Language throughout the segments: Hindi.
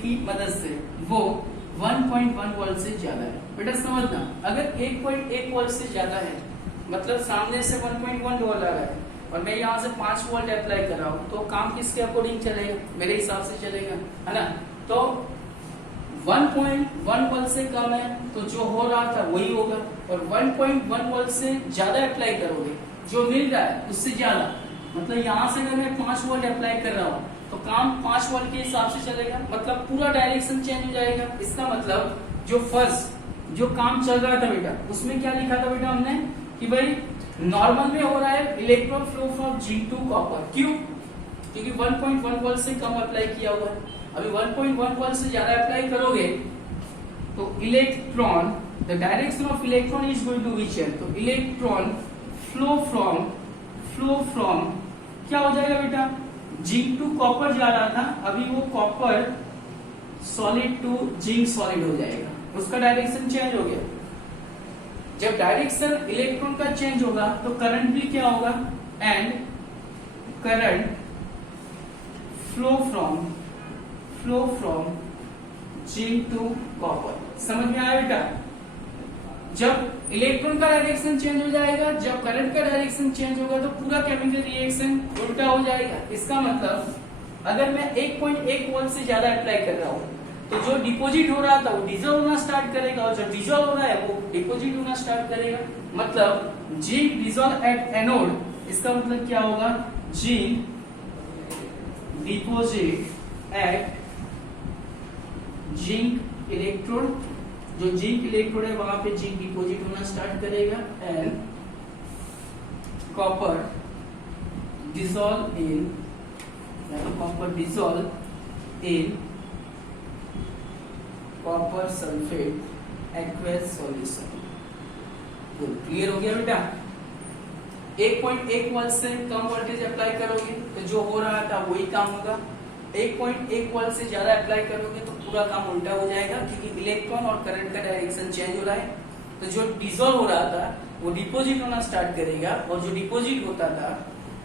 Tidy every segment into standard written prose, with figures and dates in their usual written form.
की मदद से वो 1.1 वोल्ट से ज्यादा है। बेटा समझना, अगर 1.1 वोल्ट से ज्यादा है मतलब सामने से 1.1 वोल्ट आ रहा है और मैं यहाँ से 5 वोल्ट अप्लाई कर रहा हूँ तो काम किसके अकॉर्डिंग चलेगा? मेरे हिसाब से चलेगा, है ना। तो 1.1 वोल्ट से कम है तो जो हो रहा था वही होगा, और 1.1 वोल्ट से ज्यादा अप्लाई करोगे जो मिल रहा है उससे ज्यादा, मतलब यहाँ से अगर मैं 5 वोल्ट अप्लाई कर रहा हूँ तो काम 5 वोल्ट के हिसाब से चलेगा, मतलब पूरा डायरेक्शन चेंज हो जाएगा। इसका मतलब जो फर्स्ट जो काम चल रहा था बेटा उसमें क्या लिखा था बेटा हमने कि भाई नॉर्मल में हो रहा है electron flow from zinc to copper. क्यों? क्योंकि 1.1 वोल्ट से कम अप्लाई किया हुआ है। अभी 1.1 वोल्ट से ज्यादा अप्लाई करोगे तो electron, the direction of electron is going to which है, तो इलेक्ट्रॉन फ्लो फ्रॉम क्या हो जाएगा बेटा? जिंक टू कॉपर जा रहा था, अभी वो copper solid to zinc solid हो जाएगा, उसका डायरेक्शन चेंज हो गया। जब डायरेक्शन इलेक्ट्रॉन का चेंज होगा तो करंट भी क्या होगा? And current flow from zinc to copper. समझ में आया बेटा? जब इलेक्ट्रॉन का डायरेक्शन चेंज हो जाएगा, जब करंट का डायरेक्शन चेंज होगा तो पूरा केमिकल रिएक्शन उल्टा हो जाएगा। इसका मतलब अगर मैं 1.1 वोल्ट से ज्यादा अप्लाई कर रहा हूँ तो जो डिपॉजिट हो रहा था वो डिजोल्व होना स्टार्ट करेगा, और जो डिजोल्व हो रहा है वो डिपॉजिट होना स्टार्ट करेगा। मतलब जिंक डिजोल्व एट एनोड, इसका मतलब क्या होगा? Zinc deposit eight zinc electrode, जो जिंक इलेक्ट्रोड है वहां पे जिंक डिपॉजिट होना स्टार्ट करेगा। And copper dissolve in, copper dissolve in copper sulphate aqueous solution. Clear हो गया बेटा? 1.1 वोल्ट से कम वोल्टेज अप्लाई करोगे तो जो हो रहा था वही काम होगा। 1.1 वोल्ट से ज्यादा अप्लाई करोगे तो पूरा काम उल्टा हो जाएगा, क्योंकि इलेक्ट्रॉन और करंट का डायरेक्शन चेंज हो रहा है। तो जो डिसॉल्व हो रहा था वो डिपॉजिट होना स्टार्ट करेगा, और जो डिपॉजिट होता था,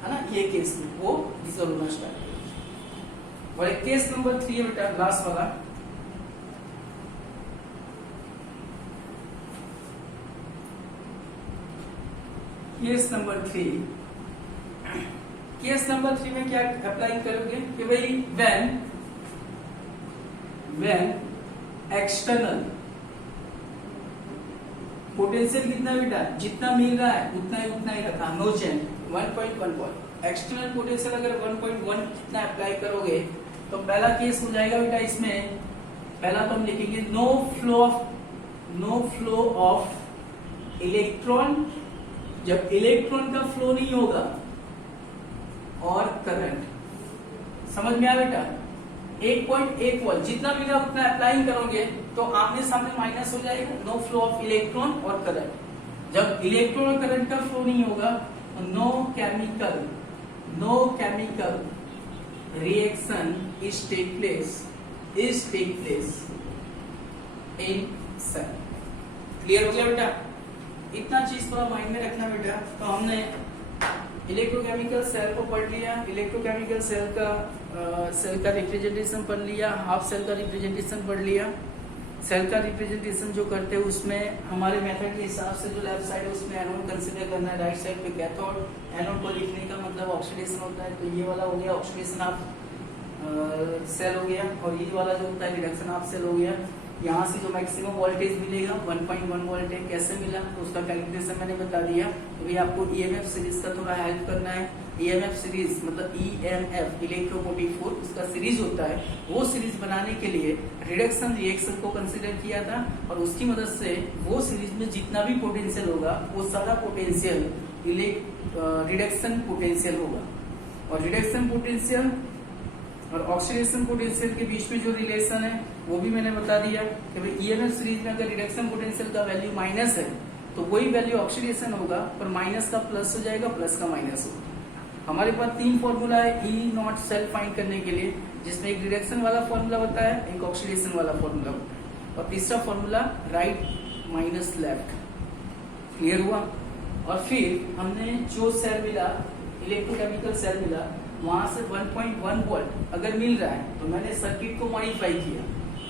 है ना, ये केस में वो डिसॉल्व होना स्टार्ट करेगा। और एक केस नंबर 3 है बेटा, लास्ट वाला। केस नंबर 3, केस नंबर 3 में क्या अप्लाई करोगे कि भाई व्हेन एक्सटर्नल पोटेंशियल कितना बेटा? जितना मिल रहा है उतना ही रखा, no change, 1.1 volt. External potential अगर 1.1 कितना अप्लाई करोगे तो पहला केस हो जाएगा बेटा, इसमें पहला तो हम लिखेंगे नो फ्लो ऑफ इलेक्ट्रॉन, जब इलेक्ट्रॉन का फ्लो नहीं होगा, और करंट। समझ में आया बेटा? 1.1 वोल्ट जितना मिला उतना अप्लाई करोगे तो आमने सामने माइनस हो जाएगा, नो फ्लो ऑफ इलेक्ट्रॉन और करंट। जब इलेक्ट्रॉन और करंट का फ्लो नहीं होगा तो no chemical reaction is take place in cell. Clear हो गया बेटा? इतना चीज थोड़ा माइंड में रखना बेटा। तो हमने इलेक्ट्रोकेमिकल सेल को पढ़ लिया, इलेक्ट्रोकेमिकल सेल का रिप्रेजेंटेशन पढ़ लिया, हाफ सेल का रिप्रेजेंटेशन पढ़ लिया। सेल का रिप्रेजेंटेशन जो करते हैं उसमें हमारे मेथड के हिसाब से जो लेफ्ट साइड है उसमें एनोड कंसीडर करना है, राइट साइड पे कैथोड। एनोड को लिखने का मतलब ऑक्सीडेशन होता है, तो ये वाला हो गया ऑक्सीडेशन ऑफ सेल हो गया, और ये वाला जो होता है रिडक्शन ऑफ सेल हो गया। यहाँ से जो मैक्सिमम वोल्टेज मिलेगा 1.1 वोल्ट है, कैसे मिला तो उसका कैलकुलेशन मैंने बता दिया। तो भाई आपको ईएमएफ सीरीज का थोड़ा हेल्प करना है। ईएमएफ सीरीज मतलब ईएमएफ इलेक्ट्रोमोटिव फोर्स, उसका सीरीज होता है। वो सीरीज बनाने के लिए रिडक्शन रिएक्शन को कंसीडर किया था, और उसकी मदद से वो सीरीज में जितना भी पोटेंशियल होगा वो सारा पोटेंशियल रिडक्शन पोटेंशियल होगा। और रिडक्शन पोटेंशियल और ऑक्सीडेशन पोटेंशियल के बीच में जो रिलेशन है वो भी मैंने बता दिया कि भाई ईएमएफ सीरीज में अगर रिडक्शन पोटेंशियल का वैल्यू माइनस है तो वही वैल्यू ऑक्सीडेशन होगा, पर माइनस का प्लस हो जाएगा, प्लस का माइनस होगा। हमारे पास 3 फॉर्मूला है ई नॉट सेल फाइंड करने के लिए, जिसमें एक रिडक्शन वाला फॉर्मूला होता है, एक ऑक्सीडेशन वाला फॉर्मूला होता है, और तीसरा formula right minus left. Clear हुआ? और फिर हमने जो सेल मिला, इलेक्ट्रोकेमिकल सेल मिला, वहां से 1.1 वोल्ट अगर मिल रहा है तो मैंने सर्किट को मॉडिफाई किया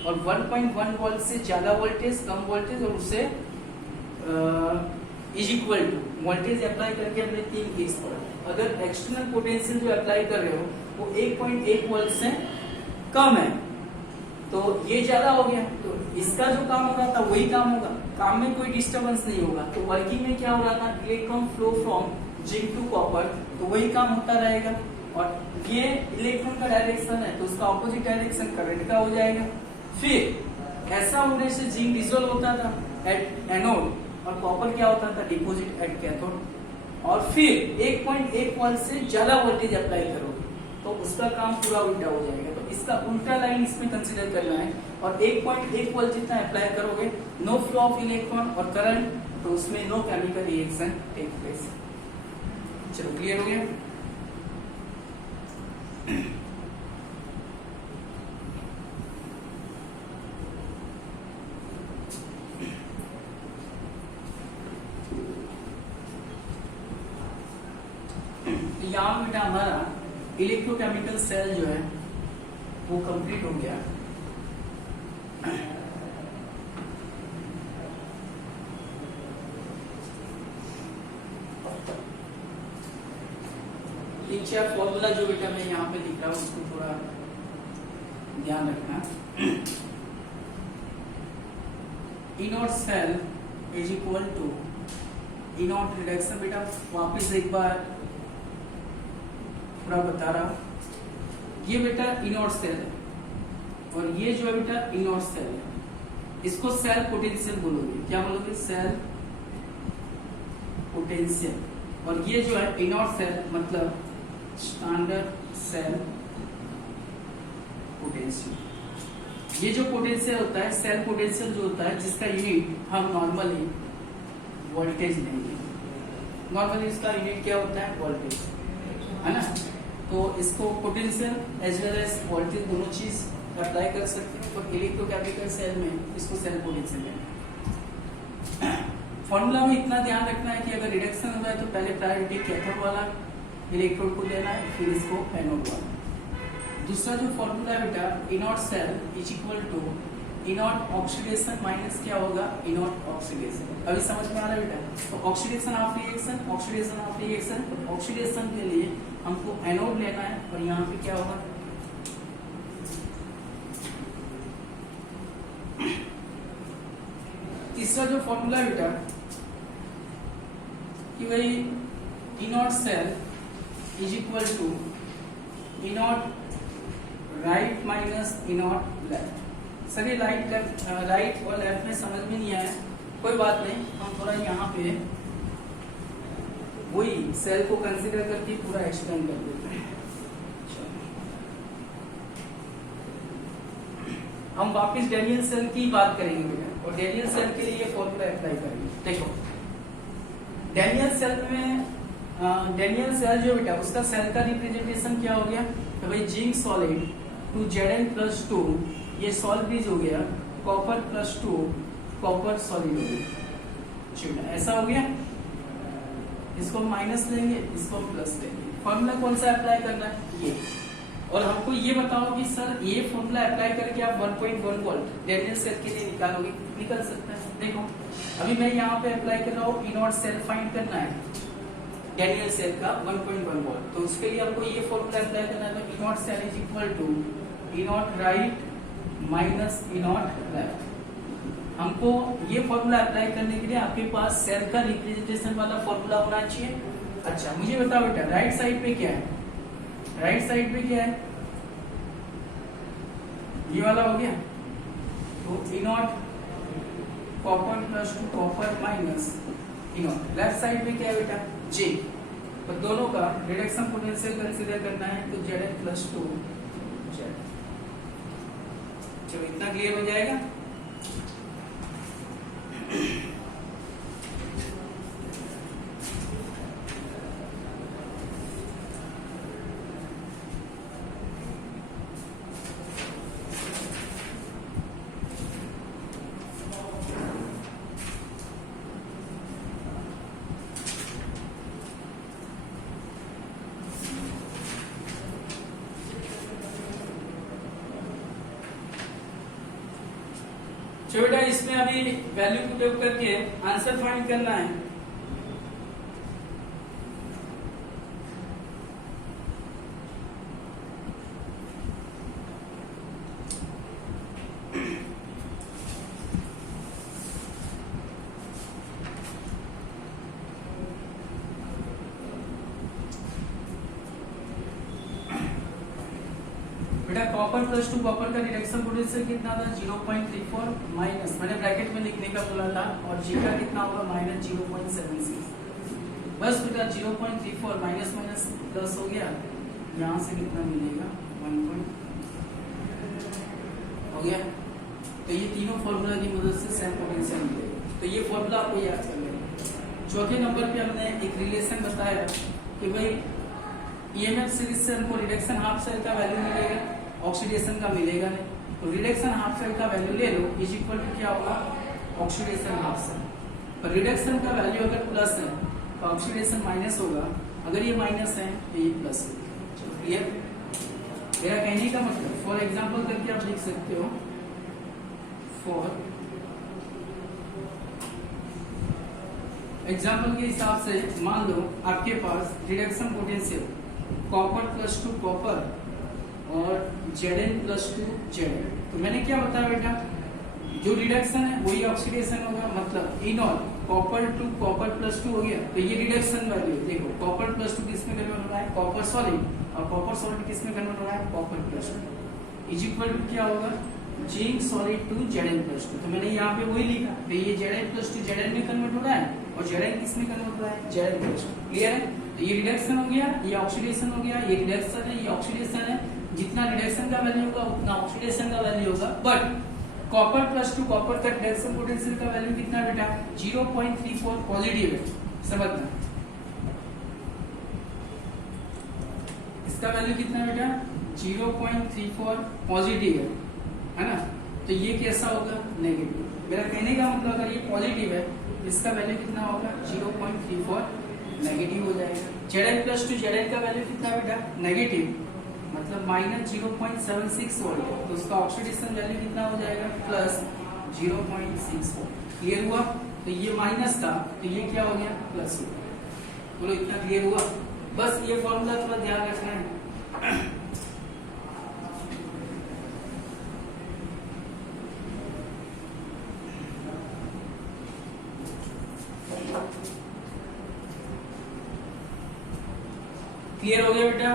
और 1.1 वोल्ट से ज्यादा वोल्टेज, कम वोल्टेज और उससे is equal to voltage apply करके हमने 3 केस पढ़ा। अगर एक्सटर्नल पोटेंशियल जो अप्लाई कर रहे हो वो 1.1 वोल्ट से कम है तो ये ज्यादा हो गया, तो इसका जो काम हो रहा था वही काम होगा, काम में कोई डिस्टरबेंस नहीं होगा। तो वर्किंग में क्या हो रहा था, electron flow from zinc to copper, तो वही काम होता रहेगा। और ये इलेक्ट्रॉन का डायरेक्शन है तो उसका ऑपोजिट डायरेक्शन करंट का हो जाएगा। फिर ऐसा होने से जिंक डिसॉल्व होता था एट एनोड और कॉपर क्या होता था, डिपॉजिट एट कैथोड। और फिर 1.1 वोल्ट से ज्यादा वोल्टेज अप्लाई करोगे तो उसका काम पूरा उल्टा हो जाएगा। तो इसका उल्टा लाइन इसमें कंसीडर करना है। और 1.1 वोल्ट जितना अप्लाई करोगे, नो फ्लो ऑफ इलेक्ट्रॉन और करंट, तो उसमें no chemical reaction take place. चलो क्लियर हो गया। यहाँ बेटा हमारा इलेक्ट्रोकेमिकल सेल जो है वो कंप्लीट हो गया। तीन चार फॉर्मूला जो बेटा मैं यहाँ पे लिख रहा हूँ उसको थोड़ा ध्यान रखना। E naught cell is equal to E naught reduction. बेटा वापस एक बार पूरा बता रहा हूं, ये बेटा इनॉट सेल है और ये जो है बेटा इनॉट सेल है, इसको सेल पोटेंशियल बोलोगे। क्या बोलोगे, सेल पोटेंशियल। और ये जो है इनॉट सेल मतलब स्टैंडर्ड सेल पोटेंशियल। ये जो पोटेंशियल होता है, सेल पोटेंशियल जो होता है, जिसका यूनिट हम नॉर्मली वोल्टेज लेंगे। नॉर्मली इसका यूनिट क्या होता है, वोल्टेज, है ना। तो इसको potential as well as voltage दोनों चीज अप्लाई कर सकते हैं। और इलेक्ट्रोकेमिकल सेल में इसको सेल पोटेंशियल है। फॉर्मूला में इतना ध्यान रखना है कि अगर रिडक्शन हो जाए तो पहले प्रायोरिटी कैथोड वाला इलेक्ट्रोड को देना है, फिर इसको एनोड वाला। दूसरा जो फॉर्मूला है बेटा, E naught cell is equal to E naught oxidation minus क्या होगा, इनॉट ऑक्सीडेशन। अभी समझ में आ रहा है बेटा। तो oxidation of reaction, oxidation of reaction, oxidation के लिए हमको एनोड लेना है और यहाँ पे क्या होगा, तीसरा जो फॉर्मूला है बेटा कि भाई E naught cell is equal to E naught right minus E naught left. Sir ये राइट और लेफ्ट में समझ में नहीं आया, कोई बात नहीं, हम थोड़ा यहाँ पे वही सेल को कंसीडर करके पूरा एक्सप्लेन कर देते हैं। हम वापस डैनियल सेल की बात करेंगे बेटा, और डैनियल सेल के लिए ये फॉर्मूला अप्लाई करेंगे। देखो डैनियल सेल में डैनियल सेल जो बेटा उसका सेल का रिप्रेजेंटेशन क्या हो गया, तो भाई जिंक सॉलिड 2Zn+2, ये सॉल्वेज हो गया, कॉपर +2 कॉपर सॉलिड हो गया। ऐसा हो गया, इसको माइनस लेंगे, इसको प्लस लेंगे। फॉर्मूला कौन सा अप्लाई करना है, ये। और हमको ये बताओ कि सर ये फॉर्मूला अप्लाई करके आप 1.1 वोल्ट डैनियल सेल के लिए निकालोगे, निकल सकता है। देखो अभी मैं यहाँ पे अप्लाई कर रहा हूँ, इनॉट सेल फाइंड करना है डैनियल सेल का 1.1 वोल्ट, तो उसके लिए आपको ये फॉर्मूला अप्लाई करना है। तो E naught cell is equal to E naught right minus E naught left. हमको ये फॉर्मूला अप्लाई करने के लिए आपके पास सेल का रिप्रेजेंटेशन वाला फॉर्मूला होना चाहिए। अच्छा मुझे बताओ बेटा राइट साइड पे क्या है, राइट साइड पे क्या है, ये वाला हो गया। तो E naught copper +2 copper minus E naught. Left side पे क्या है बेटा, जे। तो दोनों का रिडक्शन पोटेंशियल कंसीडर करना है, तो Zn+2 Z। चलो इतना क्लियर हो जाएगा। तो बेटा इसमें अभी वैल्यू पुट अप करके आंसर फाइंड करना है। बेटा कॉपर प्लस 2 कॉपर का रिडक्शन पोटेंशियल कितना था 0.34 माइनस मैंने ब्रैकेट में लिखने का बोला था और जी का कितना होगा माइनस 0.76। बस बेटा 0.34 माइनस माइनस प्लस हो गया, यहाँ से कितना मिलेगा 1 हो गया। तो ये तीनों फॉर्मूला की मदद से सेम पोटेंशियल मिलेगा। तो ये फॉर्मूला आपको याद कर लेना। चौथे नंबर पे हमने एक रिलेशन बताया कि भाई ईएमएफ सीरीज से हमको रिडक्शन हाफ सेल का वैल्यू मिलेगा, ऑक्सीडेशन का मिलेगा नहीं। तो रिडक्शन हाफ सेल का वैल्यू ले लो इज इक्वल टू क्या होगा ऑक्सीडेशन हाफ सेल। पर रिडक्शन का वैल्यू अगर प्लस है तो ऑक्सीडेशन माइनस होगा, अगर ये माइनस है तो ये प्लस होगा। चलो क्लियर। मेरा कहने का मतलब फॉर एग्जांपल करके आप लिख सकते हो फॉर एग्जाम्पल के हिसाब से मान लो आपके पास reduction potential copper plus 2 copper और Zn प्लस 2 Zn। तो मैंने क्या बताया बेटा जो रिडक्शन है वही ऑक्सीडेशन होगा, मतलब in all copper to copper plus 2 हो गया। तो ये रिडक्शन वैल्यू देखो कॉपर प्लस 2 किसमें कन्वर्ट हो रहा है कॉपर सॉलिड, और कॉपर सॉलिड किसमें कन्वर्ट हो रहा है copper plus 2 is equal to क्या होगा zinc solid to Zn plus 2। तो मैंने यहाँ पे वही लिखा तो ये Zn प्लस 2 Zn में कन्वर्ट हो रहा है और Zn किसमें कन्वर्ट हो रहा है Zn प्लस 2। क्लियर है। तो ये रिडक्शन हो गया, ये ऑक्सीडेशन हो गया, ये रिडक्शन है ये ऑक्सीडेशन है। जितना रिडक्शन का वैल्यू होगा उतना ऑक्सीडेशन का वैल्यू होगा। बट कॉपर प्लस 2 कॉपर का रिडक्शन पोटेंशियल का वैल्यू कितना बेटा 0.34 पॉजिटिव है, समझना। इसका वैल्यू कितना बेटा 0.34 पॉजिटिव है ना। तो ये कैसा होगा नेगेटिव। मेरा कहने का मतलब अगर ये पॉजिटिव है इसका वैल्यू कितना होगा 0.34 नेगेटिव हो जाएगा। Zn प्लस 2 Zn का वैल्यू कितना बेटा नेगेटिव, मतलब माइनस 0.76 वोल्ट। तो उसका ऑक्सीडेशन वैल्यू कितना हो जाएगा प्लस 0.6 वोल्ट। क्लियर हुआ। तो ये माइनस था तो ये क्या हो गया प्लस हो गया। बोलो इतना क्लियर हुआ। बस ये फॉर्मूला थोड़ा ध्यान रखना है। क्लियर हो गया बेटा।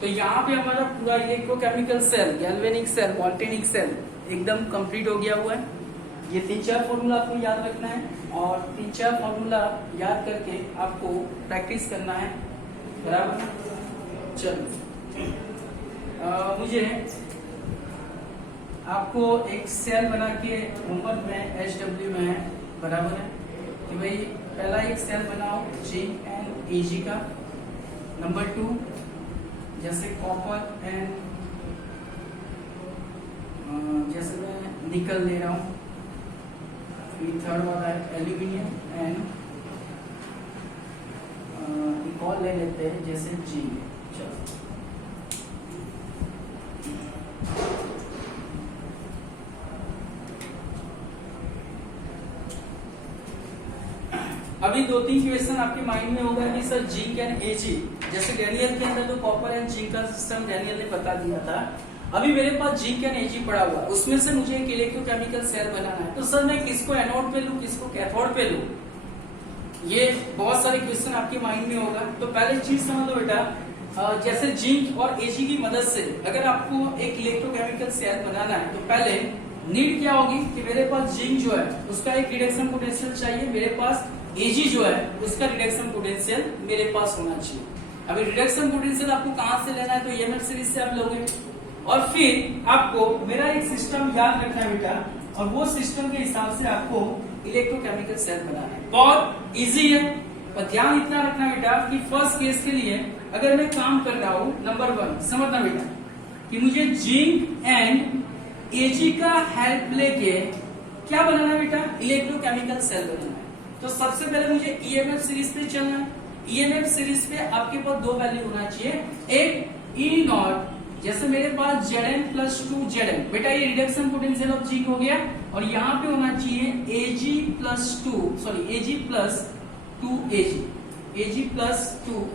तो यहाँ पे हमारा पूरा electrochemical cell, galvanic cell, voltaic cell एकदम कंप्लीट हो गया हुआ है। ये 3-4 फॉर्मूला आपको याद रखना है और 3-4 फॉर्मूला याद करके आपको प्रैक्टिस करना है, बराबर। चलो मुझे आपको एक सेल बना के होमवर्क में HW में है, बराबर है कि भाई पहला एक सेल बनाओ जिंक एंड Ag का। नंबर 2 जैसे कॉपर एंड जैसे मैं निकल ले रहा हूँ। थर्ड वाला है एल्यूमिनियम एंड एक और ले लेते हैं जैसे जिंक। चलो अभी 2-3 क्वेश्चन आपके माइंड में होगा कि सर जिंक एंड Ag, जैसे डैनियल के अंदर तो कॉपर एंड जिंक का सिस्टम डैनियल ने बता दिया था। अभी मेरे पास जिंक एंड Ag पड़ा हुआ, उसमें से मुझे एक इलेक्ट्रोकेमिकल सेल बनाना है। तो सर मैं किसको एनोड पे लूं, किसको कैथोड पे लूं, ये बहुत सारे क्वेश्चन आपके माइंड में होगा। तो पहले चीज समझ लो बेटा, जैसे जिंक और Ag की मदद से अगर आपको एक इलेक्ट्रोकेमिकल सेल बनाना है तो पहले नीड क्या होगी कि मेरे पास जिंक जो है उसका एक रिडक्शन पोटेंशियल चाहिए, मेरे पास Ag जो है उसका रिडक्शन पोटेंशियल मेरे पास होना चाहिए। अभी रिडक्शन पोटेंशियल आपको कहां से लेना है तो ईएमएफ सीरीज से आप लोगे। और फिर आपको मेरा एक सिस्टम याद रखना है बेटा, और वो सिस्टम के हिसाब से आपको इलेक्ट्रोकेमिकल सेल बनाना है। बहुत इजी है, पर ध्यान इतना रखना बेटा कि फर्स्ट केस के लिए अगर मैं काम कर रहा हूं, नंबर 1 समझना बेटा कि मुझे जिंक एंड Ag का हेल्प लेके क्या बनाना है बेटा, इलेक्ट्रोकेमिकल सेल बनाना है। तो सबसे पहले मुझे ईएमएफ सीरीज पे चलना है। ईएमएफ सीरीज पे आपके पास 2 वैल्यू होना चाहिए, एक E0 जैसे मेरे पास Zn प्लस 2 Zn, बेटा ये रिडक्शन पोटेंशियल ऑफ जिंक हो गया, और यहाँ पे होना चाहिए Ag प्लस 2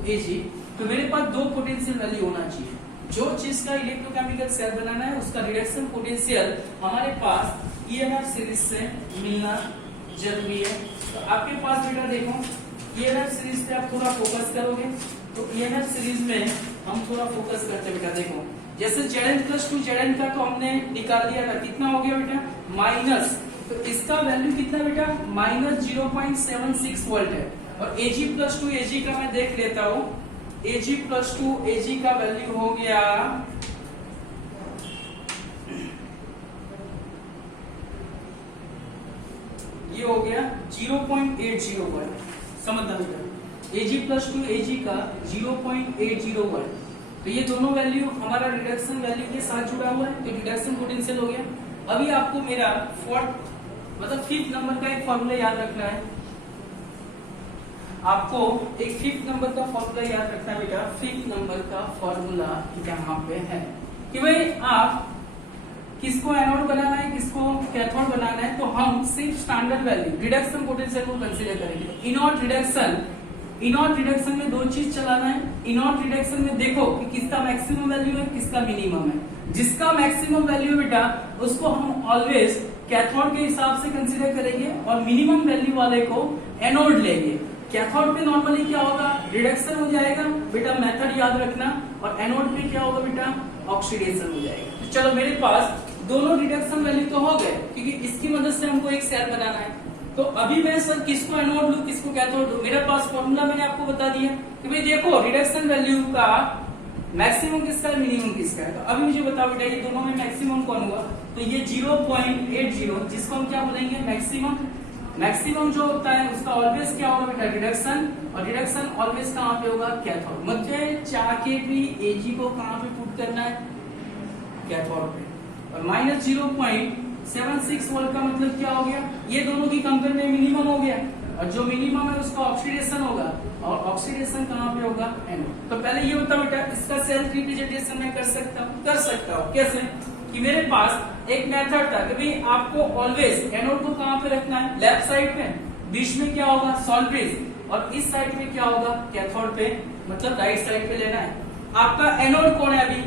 Ag, तो मेरे पास दो पोटेंशियल वैल्यू होना चाहिए। जो चीज का इलेक्ट्रोकेमिकल सेल बनाना है उसका रिडक्शन पोटेंशियल हमारे पास ईएमएफ सीरीज से मिलना जरूरी है। तो आपके पास बेटा देखो ईएमएफ सीरीज पे आप थोड़ा फोकस करोगे, तो ईएमएफ सीरीज में हम थोड़ा फोकस करते बेटा। देखो जैसे Zn प्लस 2 Zn का तो हमने निकाल दिया था, कितना हो गया बेटा माइनस, तो इसका वैल्यू कितना बेटा माइनस 0.76 वोल्ट है। और Ag प्लस 2 Ag का मैं देख लेता हूँ, Ag प्लस 2 Ag का वैल्यू हो गया ये हो गया 0.80 वोल्ट, समझना बेटा Ag प्लस 2 Ag का 0.80 वोल्ट। तो ये दोनों वैल्यू हमारा रिडक्शन वैल्यू के साथ जुड़ा हुआ है, तो रिडक्शन पोटेंशियल हो गया। अभी आपको मेरा फिफ्थ नंबर का एक फॉर्मूला याद रखना है, आपको एक फिफ्थ नंबर का फॉर्मूला याद रखना है बेटा। फिफ्थ नंबर का फॉर्मूला यहाँ पे है कि भाई आप किसको एनोड बनाना है किसको कैथोड बनाना है, तो हम सिर्फ स्टैंडर्ड वैल्यू रिडक्शन पोटेंशियल को कंसीडर करेंगे। इनॉट रिडक्शन में दो चीज चलाना है। इनॉट रिडक्शन में देखो कि किसका मैक्सिमम वैल्यू है किसका मिनिमम है। जिसका मैक्सिमम वैल्यू बेटा उसको हम ऑलवेज कैथोड के हिसाब से कंसीडर करेंगे और मिनिमम वैल्यू वाले को एनोड लेंगे। कैथोड पे नॉर्मली क्या होगा रिडक्शन हो जाएगा बेटा, मेथड याद रखना, और एनोड पे क्या होगा बेटा ऑक्सीडेशन हो जाएगा। तो चलो मेरे पास दोनों रिडक्शन वैल्यू तो हो गए, क्योंकि इसकी मदद से हमको एक सेल बनाना है। तो अभी मैं सर किसको एनोड लूं किसको कैथोड लूं, मेरे पास फॉर्मूला मैंने आपको बता दिया कि भाई देखो रिडक्शन वैल्यू का मैक्सिमम किसका है मिनिमम किसका है। तो अभी मुझे बताओ बेटा ये दोनों में मैक्सिमम कौन हुआ, तो ये 0.80 जिसको हम क्या बोलेंगे मैक्सिमम। मैक्सिमम जो होता है उसका ऑलवेज क्या होगा बेटा रिडक्शन, और रिडक्शन ऑलवेज कहाँ पे होगा कैथोड। मुझे चाह के भी Ag को कहाँ पे पुट करना है कैथोड पे, और माइनस 0.76 वोल्ट का मतलब क्या हो गया ये दोनों की कंपेयर में मिनिमम हो गया, और जो मिनिमम है उसका ऑक्सीडेशन होगा, और ऑक्सीडेशन कहाँ पे होगा एनोड। तो पहले ये होता बेटा इसका सेल्फ रिप्रेजेंटेशन मैं कर सकता हूँ कैसे कि मेरे पास एक मेथड था कि भाई आपको ऑलवेज एनोड को कहाँ पे रखना है लेफ्ट साइड में, बीच में क्या होगा सॉल्ट ब्रिज, और इस साइड में क्या होगा कैथोड पे, मतलब राइट साइड पे लेना है। आपका एनोड कौन है अभी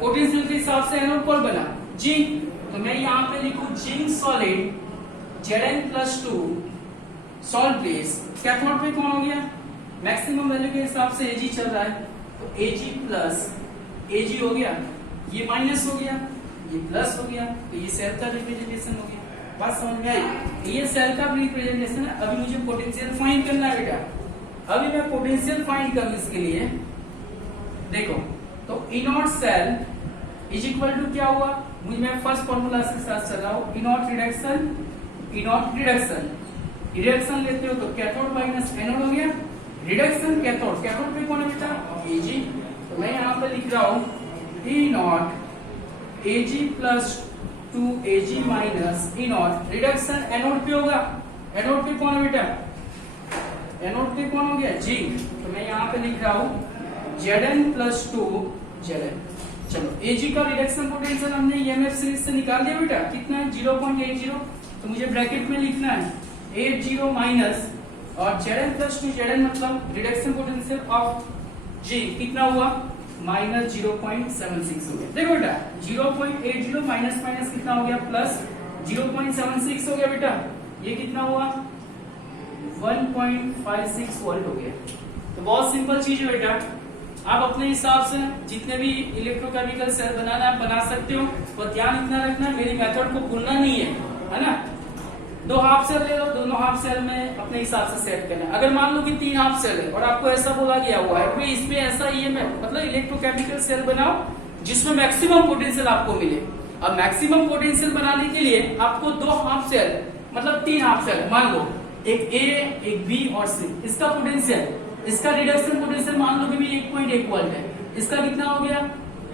पोटेंशियल के हिसाब से एनोड कौन बना जिंक, तो मैं यहाँ पे लिखूं zinc solid Zn plus 2 salt bridge. Cathode पे कौन हो गया मैक्सिमम वैल्यू के हिसाब से Ag चल रहा है, तो Ag प्लस Ag हो गया, ये माइनस हो गया ये प्लस हो गया, तो ये सेल का रिप्रेजेंटेशन हो गया। बात समझ में आई, ये सेल का रिप्रेजेंटेशन है। अभी मुझे पोटेंशियल फाइंड करना है बेटा, अभी मैं पोटेंशियल फाइंड करूं इसके लिए। देखो तो E naught cell is equal to क्या हुआ, मुझे मैं फर्स्ट फॉर्मूला से साथ चल रहा हूं, इनॉट रिडक्शन लेते हो तो कैथोड माइनस एनोड हो गया, रिडक्शन कैथोड पे कौन है बेटा Ag, तो मैं यहाँ पे लिख रहा हूँ E naught Ag plus 2 Ag minus E naught, reduction anode पे होगा, एनोड पे कौन है बेटा एनोड पे कौन हो गया जिंक, तो मैं यहाँ पे लिख रहा हूँ Zn प्लस 2 Zn। चलो Ag का रिडक्शन पोटेंशियल हमने ईएमएफ सीरीज से निकाल दिया बेटा, कितना है 0.80, तो मुझे ब्रैकेट में लिखना है 80 माइनस और Zn प्लस 2 Zn मतलब रिडक्शन पोटेंशियल ऑफ G कितना हुआ माइनस 0.76 हो गया। देखो बेटा 0.80 माइनस माइनस कितना हो गया प्लस 0.76 हो गया बेटा, ये कितना हुआ 1.56 वोल्ट हो गया। तो बहुत सिंपल चीज है बेटा, आप अपने हिसाब से जितने भी इलेक्ट्रोकेमिकल सेल बनाना आप बना सकते हो, और ध्यान इतना रखना मेरी मेथड को भूलना नहीं है ना। 2 हाफ सेल ले लो, दोनों हाफ सेल में अपने हिसाब से सेट करना है। अगर मान लो कि 3 हाफ सेल है और आपको ऐसा बोला गया हुआ है कि इसमें ऐसा मतलब इलेक्ट्रोकेमिकल सेल बनाओ जिसमें मैक्सिमम पोटेंशियल आपको मिले। अब मैक्सिमम पोटेंशियल बनाने के लिए आपको 2 हाफ सेल मतलब 3 हाफ सेल मान लो, एक A एक B और C, इसका पोटेंशियल इसका रिडक्शन पोटेंशियल मान लो कि भी 1.1 वोल्ट है, इसका कितना हो गया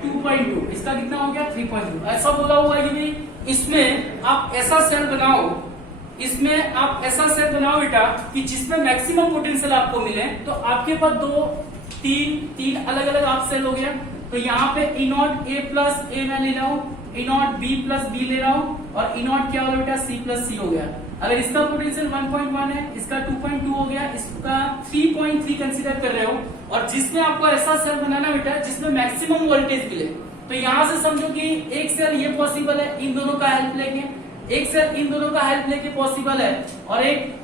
2.2, इसका कितना हो गया 3.2। ऐसा बोला हुआ है कि भाई इसमें आप ऐसा सेल बनाओ, इसमें आप ऐसा सेल बनाओ बेटा कि जिसमें मैक्सिमम पोटेंशियल आपको मिले। तो आपके पास 2 3 अलग अलग आप सेल हो गया, तो यहाँ पे ई नॉट ए प्लस ए मैं ले रहा हूँ, ई नॉट बी प्लस बी ले रहा हूँ, और ई नॉट क्या हो गया बेटा सी प्लस सी हो गया। अगर इसका पोटेंशियल 1.1 है, इसका 2.2 हो गया, इसका 3.3 कंसीडर कर रहे हो, और जिसमें आपको ऐसा सेल बनाना बेटा जिसमें मैक्सिमम वोल्टेज मिले, तो यहाँ से समझो कि एक सेल ये पॉसिबल है इन दोनों का हेल्प लेके, एक सेल इन दोनों का हेल्प लेके पॉसिबल है, और एक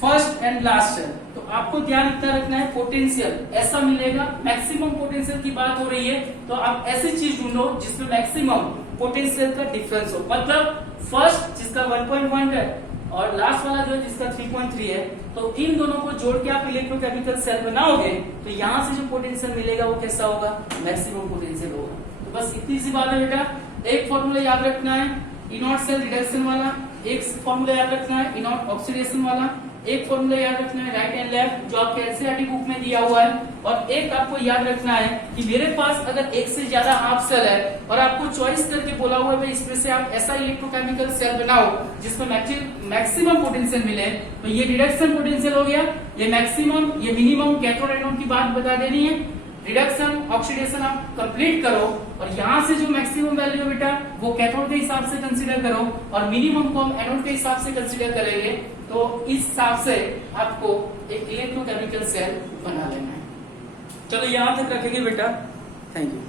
फर्स्ट एंड लास्ट सेल। तो आपको ध्यान इतना रखना है पोटेंशियल ऐसा मिलेगा, मैक्सिमम पोटेंशियल की बात हो रही है तो आप ऐसी चीज ढूंढो जिसमें मैक्सिमम पोटेंशियल का डिफरेंस हो, मतलब फर्स्ट जिसका 1.1 है और लास्ट वाला जो है जिसका 3.3 है, तो इन दोनों को जोड़ के आप इलेक्ट्रोकेमिकल सेल बनाओगे तो यहाँ से जो पोटेंशियल मिलेगा वो कैसा होगा, मैक्सिमम पोटेंशियल होगा। तो बस इतनी सी बात है बेटा। एक फॉर्मूला याद रखना है ई नॉट सेल रिडक्शन वाला, एक फॉर्मूला याद रखना है ई नॉट ऑक्सीडेशन वाला, एक फॉर्मूला याद रखना है राइट एंड लेफ्ट जो आपके एनसीईआरटी बुक में दिया हुआ है, और एक आपको याद रखना है कि मेरे पास अगर एक से ज्यादा हाफ सेल है और आपको चॉइस करके बोला हुआ है इसमें से आप ऐसा इलेक्ट्रोकेमिकल सेल बनाओ जिसमें मैक्सिमम पोटेंशियल मिले, तो ये रिडक्शन पोटेंशियल हो गया, ये मैक्सिमम ये मिनिमम कैथोड एनोड की बात बता देनी है। रिडक्शन ऑक्सीडेशन आप कंप्लीट करो और यहाँ से जो मैक्सिमम वैल्यू है बेटा वो कैथोड के हिसाब से कंसीडर करो और मिनिमम को हम एनोड के हिसाब से कंसीडर करेंगे, तो इस हिसाब से आपको एक इलेक्ट्रोकेमिकल सेल बना लेना है। चलो यहाँ तक रखेंगे बेटा, थैंक यू।